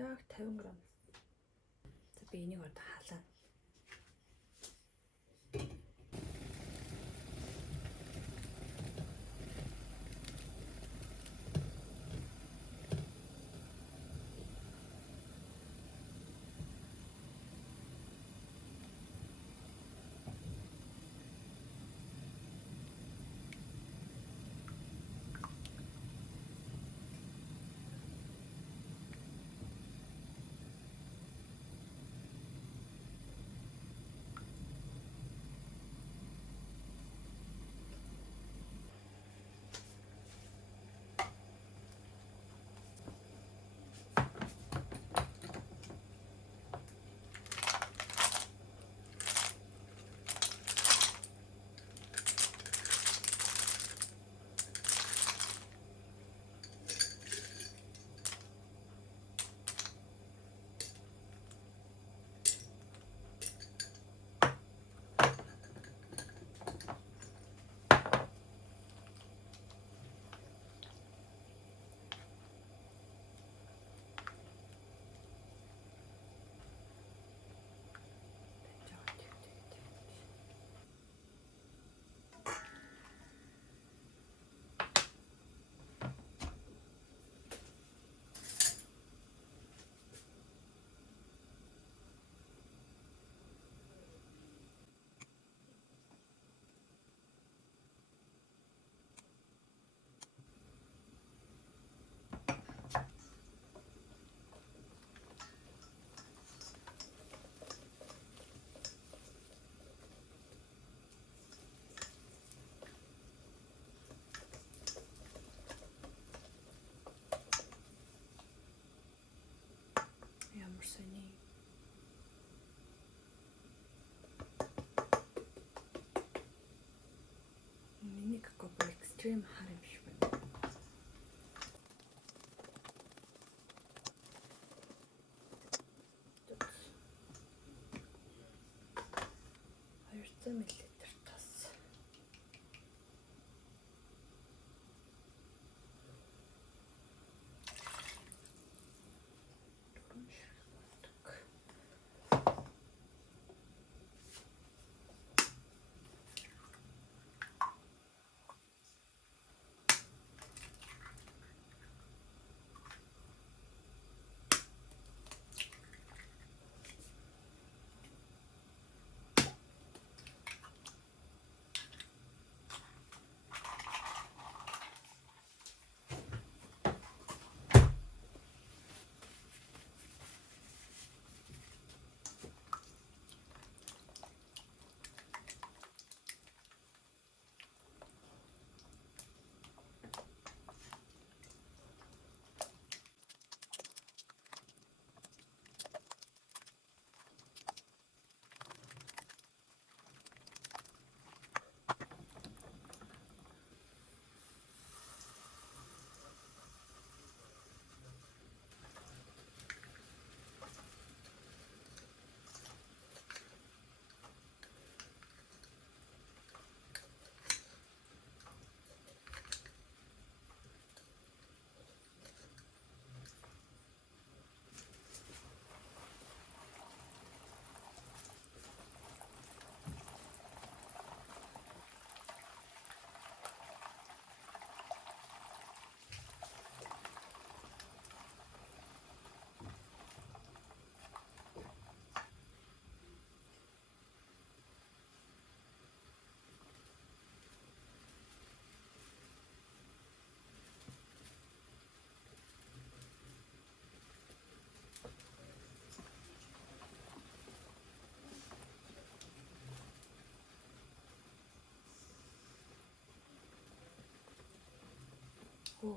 Яг 50 г. За би энийг одоо халаа. Ямар сони. Миний коко экстрим хар юм шиг байна. мл тас. Оо.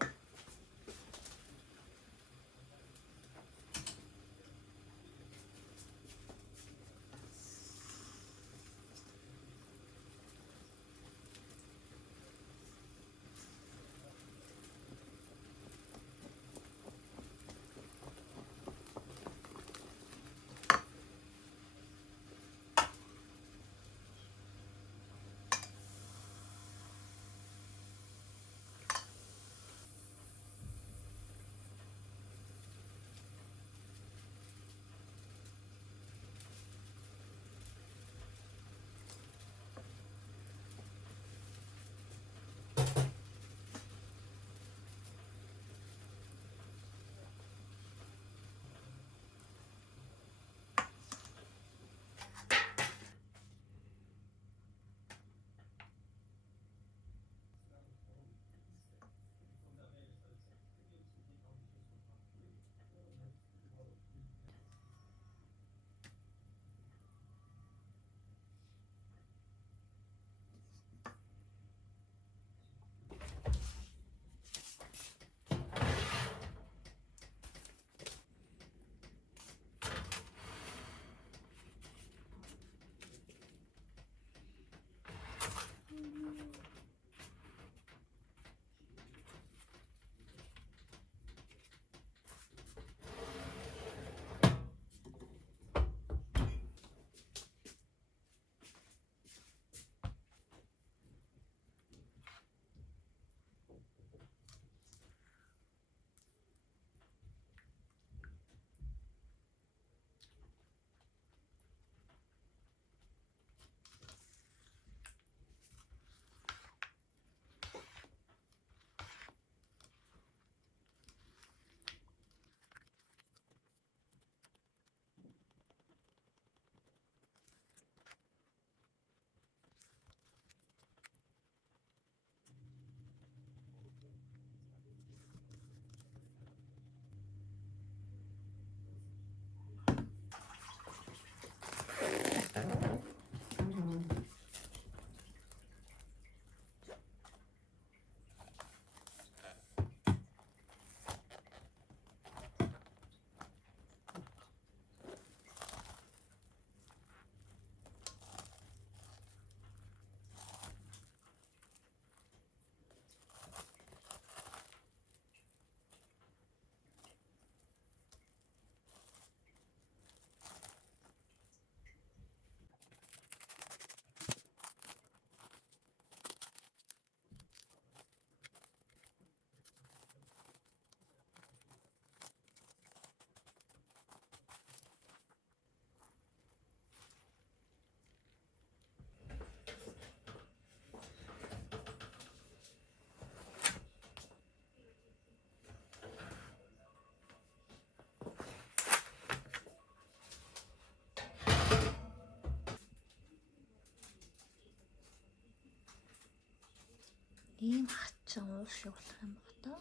Ийм хачин уур шиг болох юм байна та.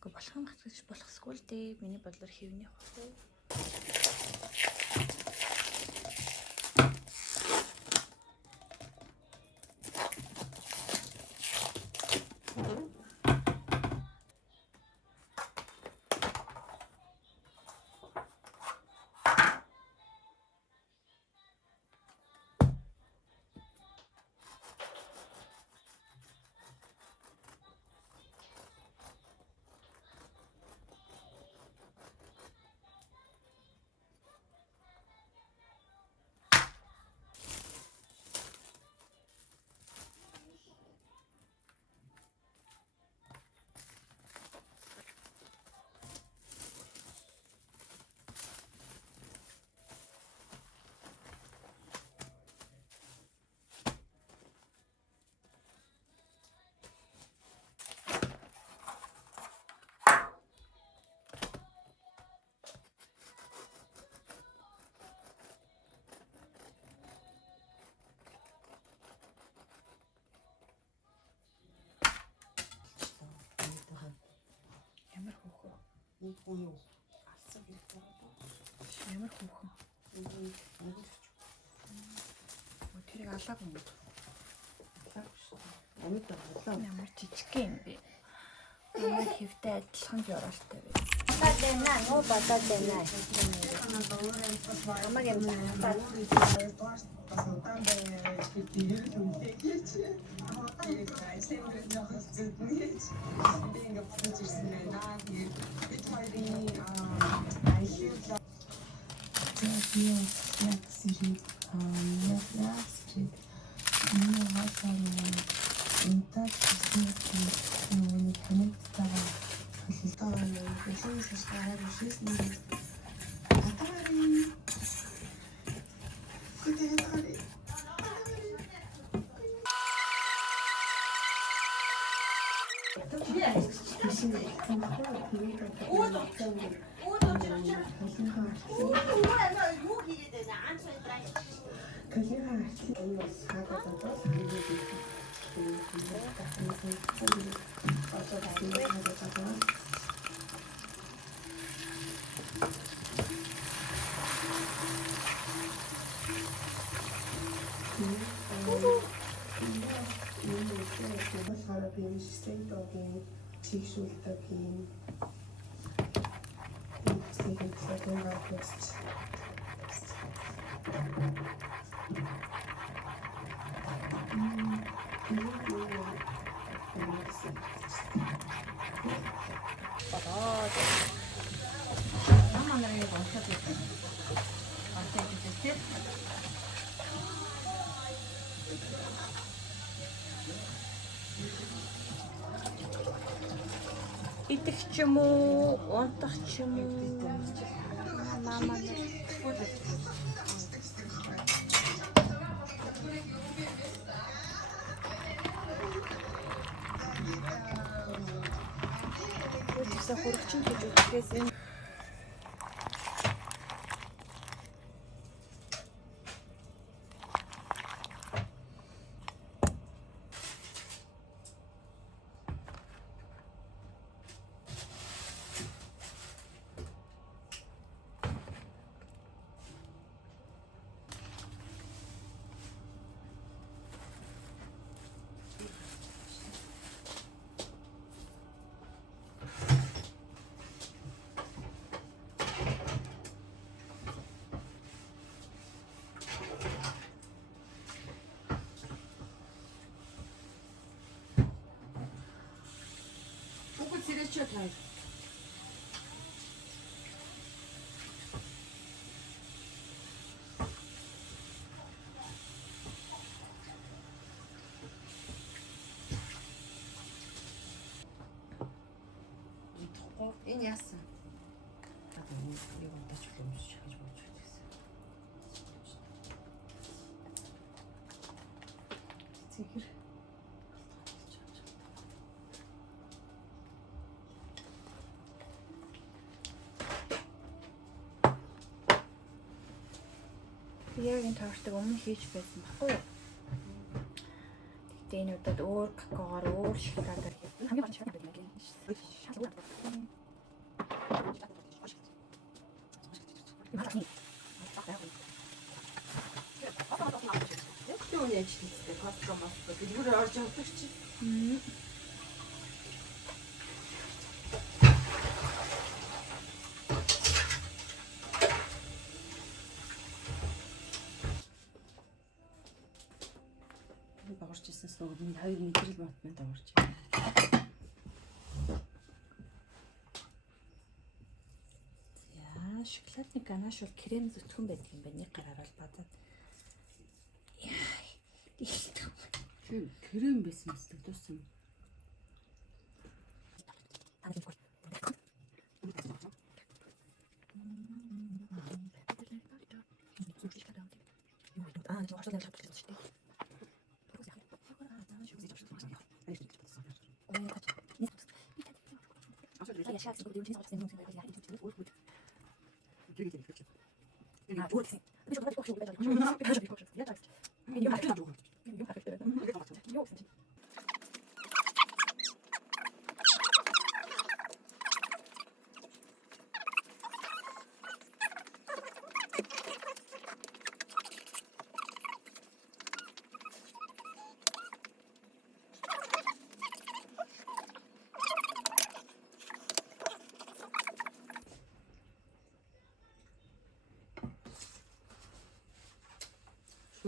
Гэхдээ болох юм хат гэж болохсгүй л дээ. Миний бодлоор хэвнийх бах уу. Ямар хөөхөө. Юу алсаг гэдэг. Ямар хөөхөө. Тэрийг алаагүй юм. Амьд болоо. Ямар жижиг юм бэ? Ямар хэвтэй адилхан журалтай бэ? Badena, no badena. Ama gel. Идэх ч юм уу, унтах ч юм уу. Мама Үгүй хурцчин гэж үтгэхээс энэ Энэ яасан? Нэг удаач хөлөмж гэж бодож байсан. Зихэр. яг энэ тавартыг өмнө хийж байсан баггүй юу? Дээнүүдэд өөр какаогоор өөр шоколадаар хийдэг. Хамгийн гол шоколад юм гэнэ. Юу яаж хийдэг? Костро мастер дэлгүүрээр орж явдаг чи. Багарч ирсэн сууг нь 2 мэдрэл батман дагаарч. За, шоколадны ганаш бол крем зүтгэн байдаг юм байна. Нэг гараар бол бадаад. Яа. Крем байсан мэт дууссан.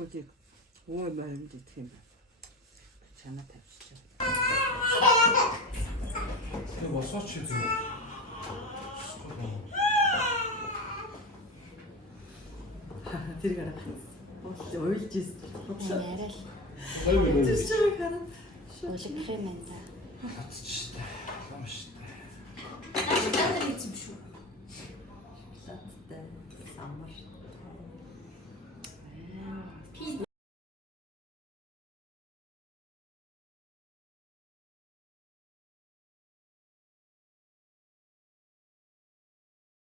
Шүдэг. Ой маримд идэх юм байна. Чанаа тавьчих. Тэгээ босооч юм. Тэр гарах. Ойлж ийс. Яриа л. Хоёр минут. Тэр чинь хараа. Улиг крем энэ. Хатчих та.